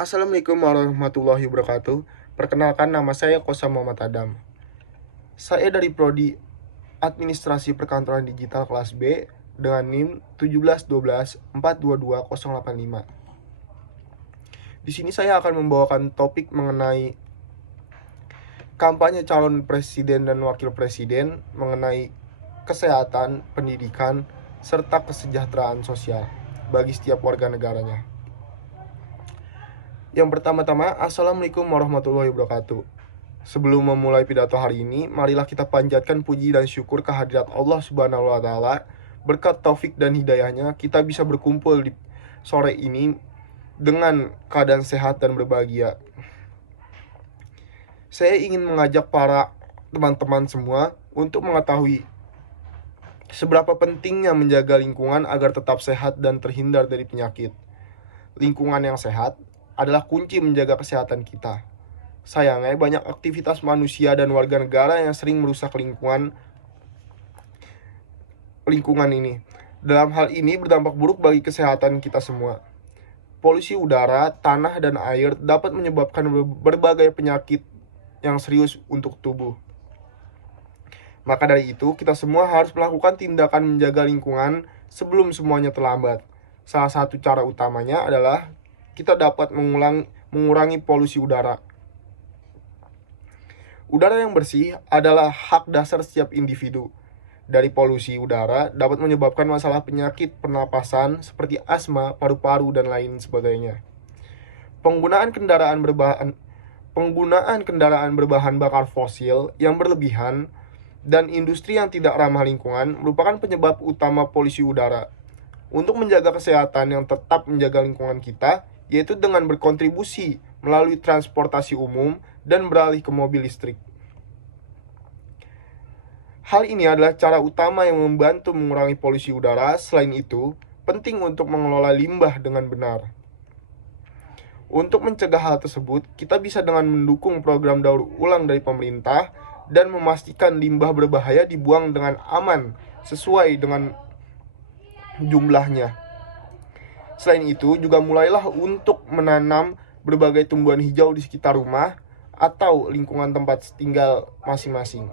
Assalamualaikum warahmatullahi wabarakatuh. Perkenalkan, nama saya Kosa Muhammad Adam. Saya dari Prodi Administrasi Perkantoran Digital kelas B dengan NIM 1712422 Di sini saya akan membawakan topik mengenai kampanye calon presiden dan wakil presiden mengenai kesehatan, pendidikan, serta kesejahteraan sosial bagi setiap warga negaranya. Yang pertama-tama, Assalamualaikum warahmatullahi wabarakatuh. Sebelum memulai pidato hari ini, marilah kita panjatkan puji dan syukur kehadirat Allah Subhanahu wa Ta'ala. Berkat taufik dan hidayahnya, kita bisa berkumpul di sore ini dengan keadaan sehat dan berbahagia. Saya ingin mengajak para teman-teman semua untuk mengetahui seberapa pentingnya menjaga lingkungan agar tetap sehat dan terhindar dari penyakit. Lingkungan yang sehat adalah kunci menjaga kesehatan kita. Sayangnya, banyak aktivitas manusia dan warga negara yang sering merusak lingkungan ini. Dalam hal ini berdampak buruk bagi kesehatan kita semua. Polusi udara, tanah, dan air dapat menyebabkan berbagai penyakit yang serius untuk tubuh. Maka dari itu, kita semua harus melakukan tindakan menjaga lingkungan sebelum semuanya terlambat. Salah satu cara utamanya adalah kita dapat mengurangi polusi udara. Udara yang bersih adalah hak dasar setiap individu. Dari polusi udara dapat menyebabkan masalah penyakit pernapasan seperti asma, paru-paru, dan lain sebagainya. Penggunaan kendaraan berbahan bakar fosil yang berlebihan dan industri yang tidak ramah lingkungan merupakan penyebab utama polusi udara. Untuk menjaga kesehatan yang tetap menjaga lingkungan kita, yaitu dengan berkontribusi melalui transportasi umum dan beralih ke mobil listrik. Hal ini adalah cara utama yang membantu mengurangi polusi udara. Selain itu, penting untuk mengelola limbah dengan benar. Untuk mencegah hal tersebut, kita bisa dengan mendukung program daur ulang dari pemerintah dan memastikan limbah berbahaya dibuang dengan aman sesuai dengan jumlahnya. Selain itu, juga mulailah untuk menanam berbagai tumbuhan hijau di sekitar rumah atau lingkungan tempat tinggal masing-masing.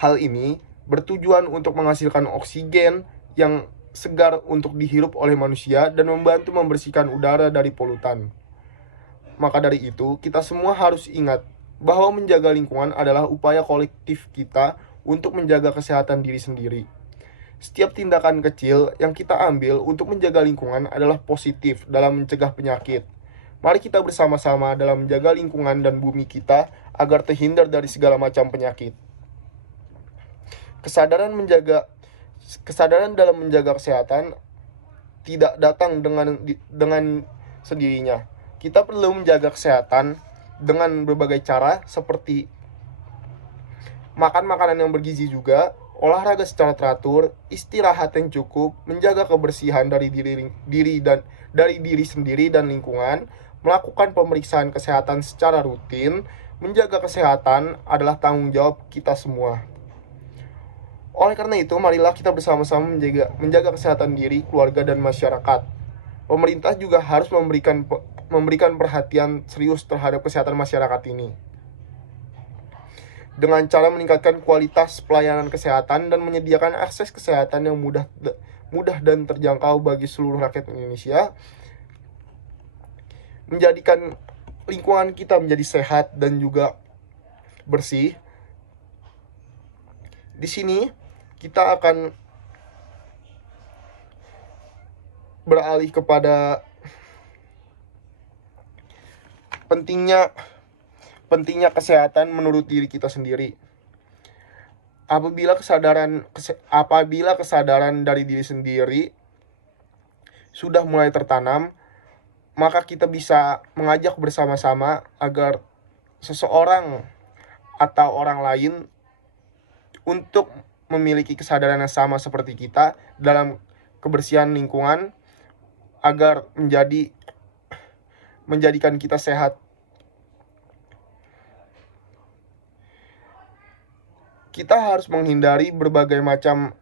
Hal ini bertujuan untuk menghasilkan oksigen yang segar untuk dihirup oleh manusia dan membantu membersihkan udara dari polutan. Maka dari itu, kita semua harus ingat bahwa menjaga lingkungan adalah upaya kolektif kita untuk menjaga kesehatan diri sendiri. Setiap tindakan kecil yang kita ambil untuk menjaga lingkungan adalah positif dalam mencegah penyakit. Mari kita bersama-sama dalam menjaga lingkungan dan bumi kita agar terhindar dari segala macam penyakit. Kesadaran dalam menjaga kesehatan tidak datang dengan sendirinya. Kita perlu menjaga kesehatan dengan berbagai cara seperti makan makanan yang bergizi juga, olahraga secara teratur, istirahat yang cukup, menjaga kebersihan dari diri sendiri dan lingkungan, melakukan pemeriksaan kesehatan secara rutin. Menjaga kesehatan adalah tanggung jawab kita semua. Oleh karena itu, marilah kita bersama-sama menjaga kesehatan diri, keluarga, dan masyarakat. Pemerintah juga harus memberikan perhatian serius terhadap kesehatan masyarakat ini, dengan cara meningkatkan kualitas pelayanan kesehatan dan menyediakan akses kesehatan yang mudah dan terjangkau bagi seluruh rakyat Indonesia, menjadikan lingkungan kita menjadi sehat dan juga bersih. Di sini kita akan beralih kepada pentingnya kesehatan menurut diri kita sendiri. Apabila kesadaran dari diri sendiri sudah mulai tertanam, maka kita bisa mengajak bersama-sama agar seseorang atau orang lain untuk memiliki kesadaran yang sama seperti kita dalam kebersihan lingkungan agar menjadikan kita sehat. Kita harus menghindari berbagai macam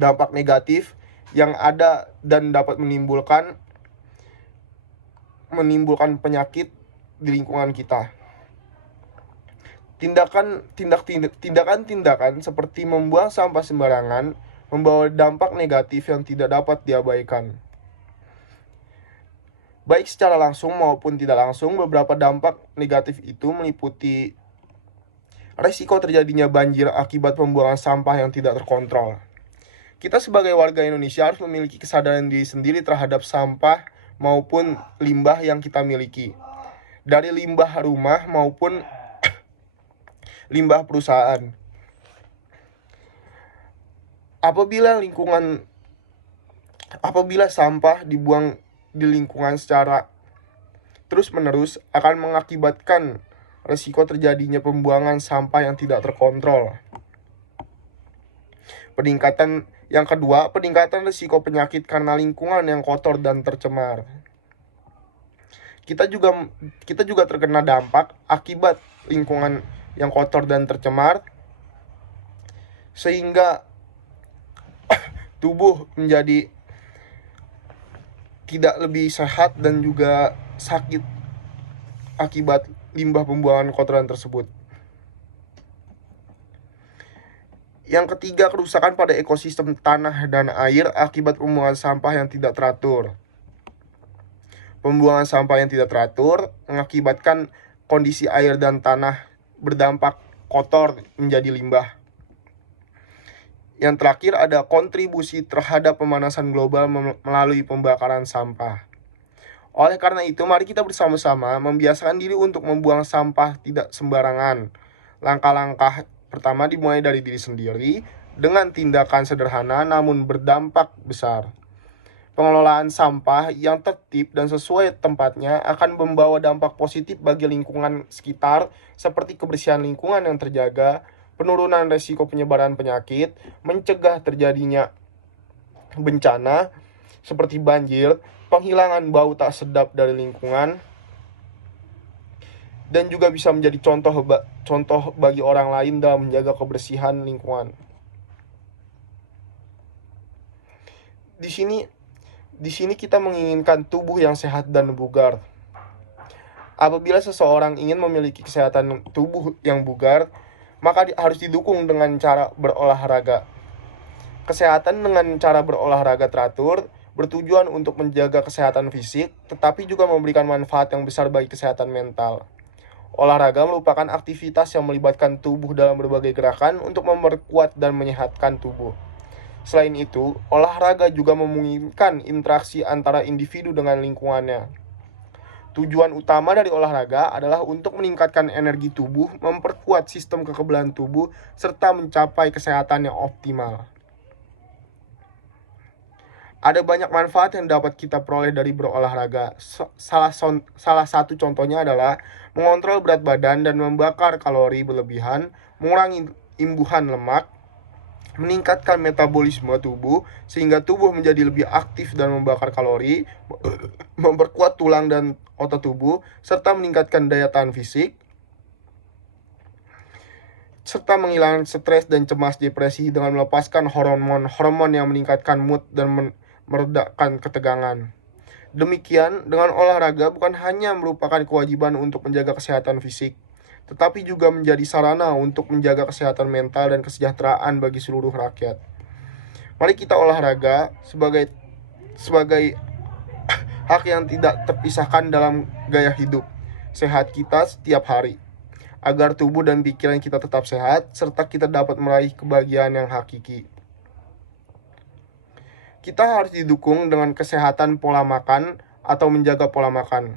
dampak negatif yang ada dan dapat menimbulkan penyakit di lingkungan kita. Tindakan seperti membuang sampah sembarangan membawa dampak negatif yang tidak dapat diabaikan. Baik secara langsung maupun tidak langsung, beberapa dampak negatif itu meliputi resiko terjadinya banjir akibat pembuangan sampah yang tidak terkontrol. Kita sebagai warga Indonesia harus memiliki kesadaran diri sendiri terhadap sampah maupun limbah yang kita miliki, dari limbah rumah maupun limbah perusahaan. Apabila sampah dibuang di lingkungan secara terus-menerus akan mengakibatkan risiko terjadinya pembuangan sampah yang tidak terkontrol. Yang kedua, peningkatan risiko penyakit karena lingkungan yang kotor dan tercemar. Kita juga terkena dampak akibat lingkungan yang kotor dan tercemar, sehingga tubuh menjadi tidak lebih sehat dan juga sakit akibat limbah pembuangan kotoran tersebut. Yang ketiga, kerusakan pada ekosistem tanah dan air akibat pembuangan sampah yang tidak teratur. Pembuangan sampah yang tidak teratur mengakibatkan kondisi air dan tanah berdampak kotor menjadi limbah. Yang terakhir ada kontribusi terhadap pemanasan global melalui pembakaran sampah. Oleh karena itu, mari kita bersama-sama membiasakan diri untuk membuang sampah tidak sembarangan. Langkah-langkah pertama dimulai dari diri sendiri dengan tindakan sederhana namun berdampak besar. Pengelolaan sampah yang tertib dan sesuai tempatnya akan membawa dampak positif bagi lingkungan sekitar seperti kebersihan lingkungan yang terjaga, penurunan risiko penyebaran penyakit, mencegah terjadinya bencana seperti banjir, penghilangan bau tak sedap dari lingkungan, dan juga bisa menjadi contoh bagi orang lain dalam menjaga kebersihan lingkungan. Di sini kita menginginkan tubuh yang sehat dan bugar. Apabila seseorang ingin memiliki kesehatan tubuh yang bugar, maka harus didukung dengan cara berolahraga. Kesehatan dengan cara berolahraga teratur bertujuan untuk menjaga kesehatan fisik, tetapi juga memberikan manfaat yang besar bagi kesehatan mental. Olahraga merupakan aktivitas yang melibatkan tubuh dalam berbagai gerakan untuk memperkuat dan menyehatkan tubuh. Selain itu, olahraga juga memungkinkan interaksi antara individu dengan lingkungannya. Tujuan utama dari olahraga adalah untuk meningkatkan energi tubuh, memperkuat sistem kekebalan tubuh, serta mencapai kesehatan yang optimal. Ada banyak manfaat yang dapat kita peroleh dari berolahraga. Salah satu contohnya adalah mengontrol berat badan dan membakar kalori berlebihan, mengurangi imbuhan lemak, meningkatkan metabolisme tubuh sehingga tubuh menjadi lebih aktif dan membakar kalori, memperkuat tulang dan otot tubuh, serta meningkatkan daya tahan fisik, serta menghilangkan stres dan cemas depresi dengan melepaskan hormon yang meningkatkan mood dan meredakan ketegangan. Demikian, dengan olahraga bukan hanya merupakan kewajiban untuk menjaga kesehatan fisik, tetapi juga menjadi sarana untuk menjaga kesehatan mental dan kesejahteraan bagi seluruh rakyat. Mari kita olahraga sebagai hak yang tidak terpisahkan dalam gaya hidup sehat kita setiap hari, agar tubuh dan pikiran kita tetap sehat, serta kita dapat meraih kebahagiaan yang hakiki. Kita harus didukung dengan kesehatan pola makan atau menjaga pola makan.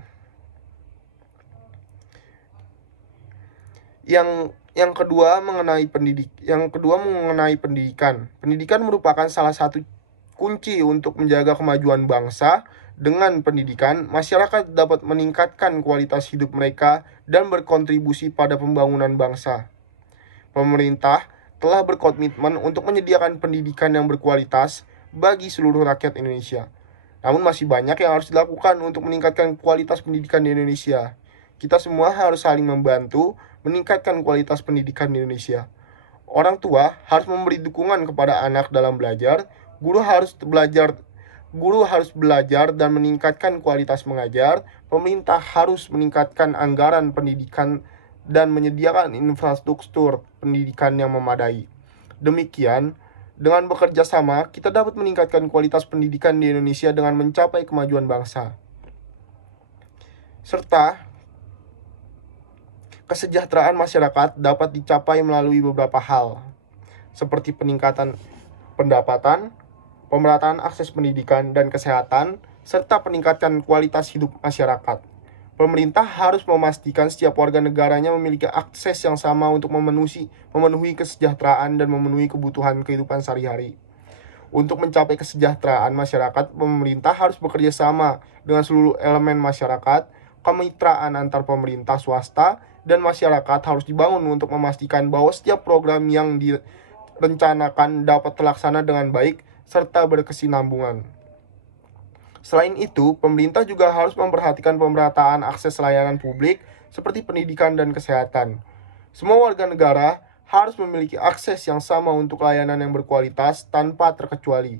Yang kedua mengenai pendidikan. Pendidikan merupakan salah satu kunci untuk menjaga kemajuan bangsa. Dengan pendidikan, masyarakat dapat meningkatkan kualitas hidup mereka dan berkontribusi pada pembangunan bangsa. Pemerintah telah berkomitmen untuk menyediakan pendidikan yang berkualitas bagi seluruh rakyat Indonesia. Namun masih banyak yang harus dilakukan untuk meningkatkan kualitas pendidikan di Indonesia. Kita semua harus saling membantu meningkatkan kualitas pendidikan di Indonesia. Orang tua harus memberi dukungan kepada anak dalam belajar, Guru harus belajar Guru harus belajar dan meningkatkan kualitas mengajar. Pemerintah harus meningkatkan anggaran pendidikan dan menyediakan infrastruktur pendidikan yang memadai. Demikian, dengan bekerja sama, kita dapat meningkatkan kualitas pendidikan di Indonesia dengan mencapai kemajuan bangsa. Serta, kesejahteraan masyarakat dapat dicapai melalui beberapa hal, seperti peningkatan pendapatan, pemerataan akses pendidikan dan kesehatan, serta peningkatan kualitas hidup masyarakat. Pemerintah harus memastikan setiap warga negaranya memiliki akses yang sama untuk memenuhi kesejahteraan dan memenuhi kebutuhan kehidupan sehari-hari. Untuk mencapai kesejahteraan masyarakat, pemerintah harus bekerja sama dengan seluruh elemen masyarakat. Kemitraan antar pemerintah, swasta, dan masyarakat harus dibangun untuk memastikan bahwa setiap program yang direncanakan dapat terlaksana dengan baik serta berkesinambungan. Selain itu, pemerintah juga harus memperhatikan pemerataan akses layanan publik seperti pendidikan dan kesehatan. Semua warga negara harus memiliki akses yang sama untuk layanan yang berkualitas tanpa terkecuali.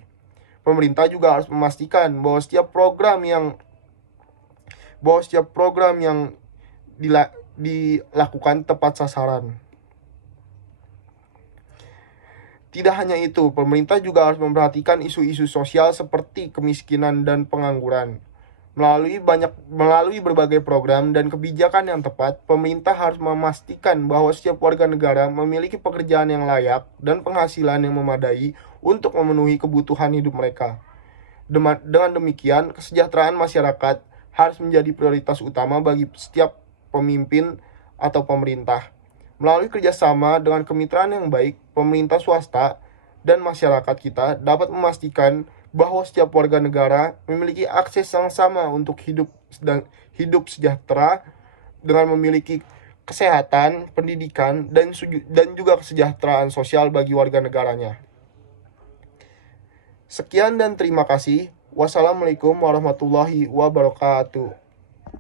Pemerintah juga harus memastikan bahwa setiap program yang dilakukan tepat sasaran. Tidak hanya itu, pemerintah juga harus memperhatikan isu-isu sosial seperti kemiskinan dan pengangguran. Melalui berbagai program dan kebijakan yang tepat, pemerintah harus memastikan bahwa setiap warga negara memiliki pekerjaan yang layak dan penghasilan yang memadai untuk memenuhi kebutuhan hidup mereka. Dengan demikian, kesejahteraan masyarakat harus menjadi prioritas utama bagi setiap pemimpin atau pemerintah. Melalui kerjasama dengan kemitraan yang baik, pemerintah swasta dan masyarakat kita dapat memastikan bahwa setiap warga negara memiliki akses yang sama untuk hidup sejahtera dengan memiliki kesehatan, pendidikan, dan juga kesejahteraan sosial bagi warga negaranya. Sekian dan terima kasih. Wassalamualaikum warahmatullahi wabarakatuh.